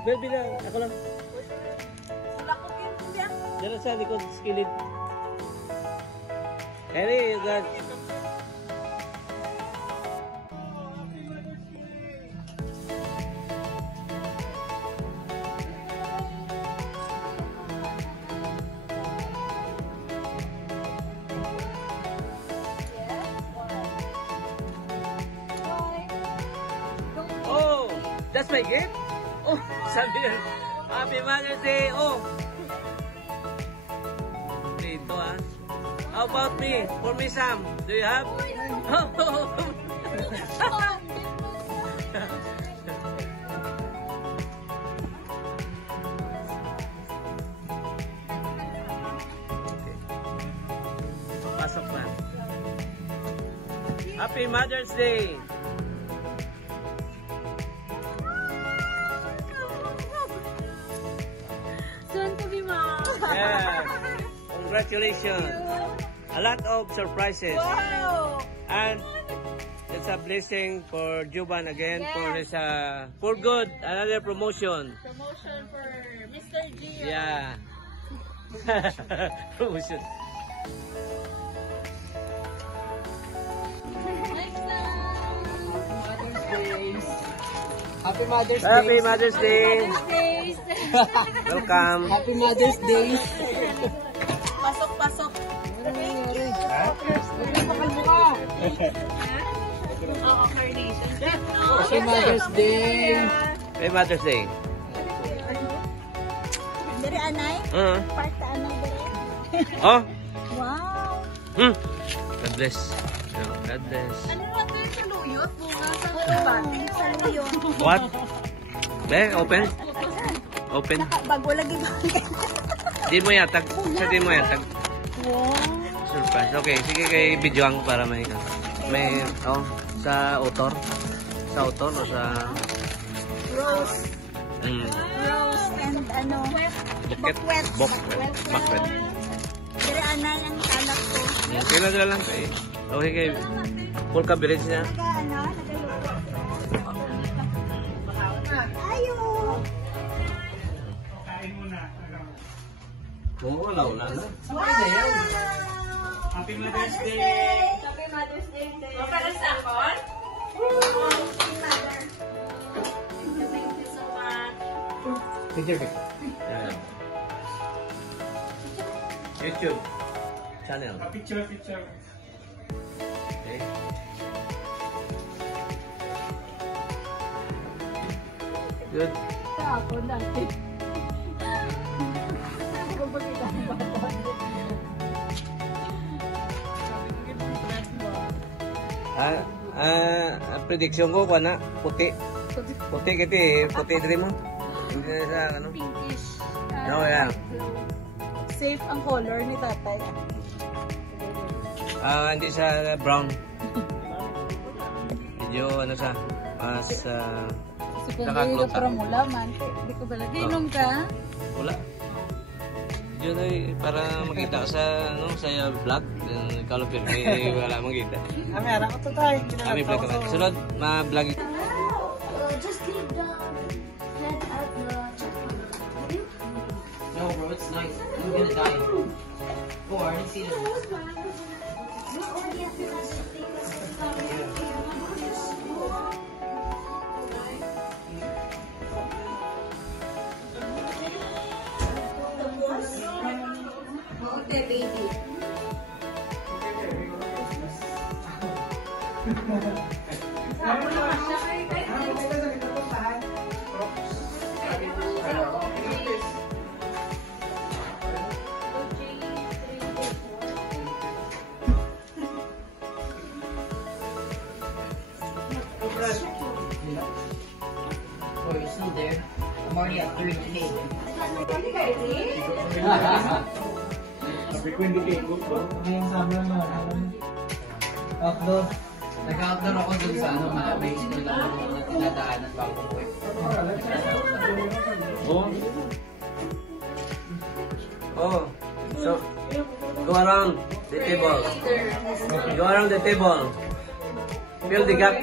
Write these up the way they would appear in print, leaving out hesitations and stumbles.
Baby na, ako lang. Diyan sa likod, skilid. Harry, you got... Oh, that's my gift? Oh, sabi niya, Happy Mother's Day! Oh! Dito ah. How about me? For me, Sam? Do you have? Oh! Pasok na. Happy Mother's Day! Yeah, congratulations. A lot of surprises. Wow. And it's a blessing for Juban again, yes. For this for good, another promotion. Promotion for Mr. Gio. Yeah. Promotion. Happy Mother's Day. Happy Mother's Day. Welcome. Happy Mother's Day. Pasok, pasok. Oo, carnation. Happy Mother's Day. Happy Mother's Day. Dari anay? Parta anay dari. Oh. Wow. God bless. God bless. Ano ba ito yung saluyot? Bunga sa uban. Saluyot. What? Be, open. Open. Bago lagi ba? Di mo yatag. Di mo yatag. Wow. Surprise. Okay, sige kay videoang para may sa author. Sa author o sa Rose. Rose and ano? Bukwet. Bukwet. Dari anay ang anak ko. Kailan lang kay. Okay kay full coverage niya. Ayo. Oo, wala na. Happy Mother's Day. Happy Mother's Day. Okay, sa kon? Thank you so much. Picture. YouTube channel. Picture. Okay. Good. Ako dati. Prediction ko na puti. Puti kasi puti din mo. Hindi na sa ano. Pinkish. No, yeah. Safe ang color ni tatay. Hindi sa brown. Medyo ano sa mas nakaklot sa. Mula man. Hindi ko bala. Ginom ka? Wala. Yun ay para makita sa ano sa vlog. Kalau pirmi wala makita. Kami anak ko to tayo. Kami vlog na. Sunod ma-vlog. Just leave the head at the checkpoint. No bro, it's nice. I'm gonna die. Oh, I already seen it. Okay, baby. Oh, you're still there? I'm already at 30K. Kami yung summer mo. Outdoor. Nag-outdoor ako dun sa ano, may school ako na tinadaanan bago umuwi. Oh. So go around the table. Go around the table. Fill the gap.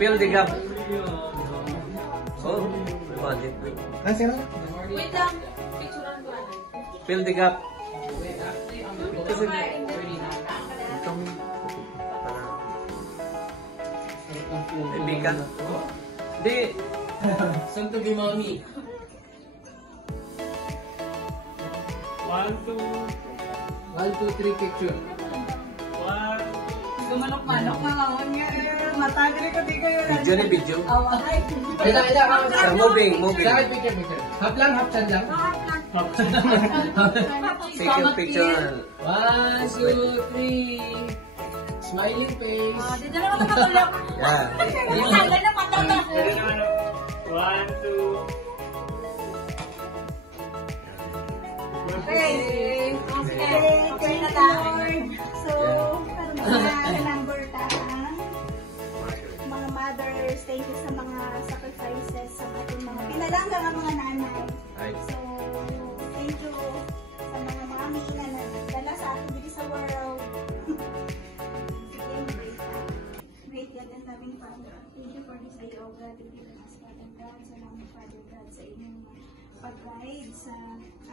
Fill the gap. Oh. Wait lang. Picturean ko. Fill the gap. Ibigan. Di. Saan to be mommy? 1, 2, 1, 2, 3 picture. 1. Gumanok-manok mga nga. Matagri ko di kayo. Video ni video. Away. Sa moving. Sa picture. Half lang, half chan lang. Take your picture. 1, 2, 3. Smiling face. Dito na ako nakatulog. Yeah. Tanggal na mata na. 1, 2. Okay. Okay na lang. So, mga number ta. Mga mothers, thank you sa mga sacrifices sa ating mga pinalanggang ang mga nanay. So, thank you sa mga mami na nagdala sa atin dito sa world. Great God and loving Father, thank you for this day, O God, to give us, Father God. Salamat, Father God, sa inyong pag-guide sa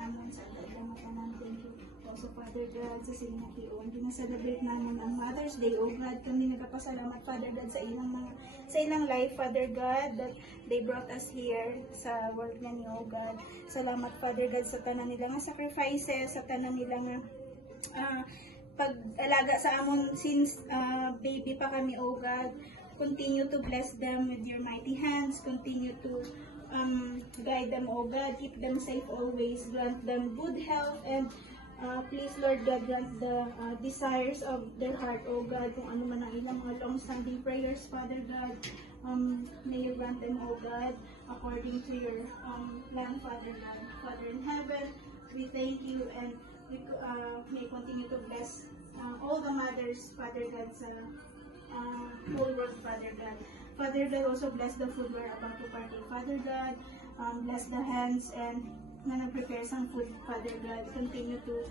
amon sa ilang matanan. Thank you also, Father God, sa sinatiyon. Dina-celebrate namin ang Mother's Day, O God. Kami nagpapasalamat, Father God, sa ilang life, Father God, that they brought us here sa world na niyo, O God. Salamat, Father God, sa tanan nilang sacrifices, sa tanan nilang pag-alaga sa amon since baby pa kami, O God. Continue to bless them with your mighty hands. Continue to guide them, O God. Keep them safe always. Grant them good health and please, Lord God, grant the desires of their heart, O God. Kung ano man ang ilang mga long-standing prayers, Father God, may you grant them, O God, according to your plan, Father God. Father in heaven, we thank you and we may continue to bless all the mothers, Father God, sa whole world, Father God. Father God, also bless the food we're about to partake, Father God. Bless the hands and na prepare some food, Father God. Continue to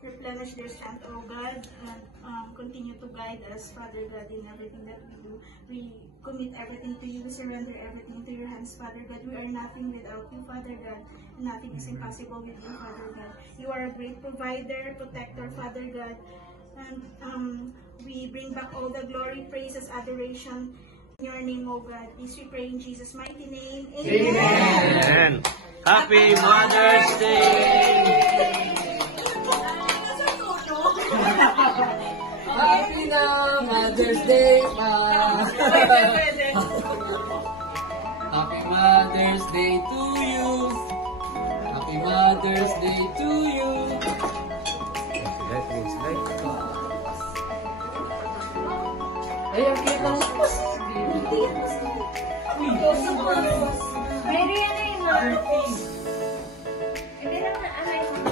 replenish their strength, O God, and continue to guide us, Father God, in everything that we do. We commit everything to you, we surrender everything to your hands, Father God. We are nothing without you, Father God. Nothing is impossible with you, Father God. You are a great provider, protector, Father God. And we bring back all the glory, praises, adoration in your name, O God. This we pray in Jesus' mighty name. Amen. Amen. Happy Mother's Day! Happy na Mother's Day pa! Mother's Day to you. Happy Mother's Day to you. Ay, ang cute ng spos. Mayroon yan na yun. Hindi lang na, ano yun.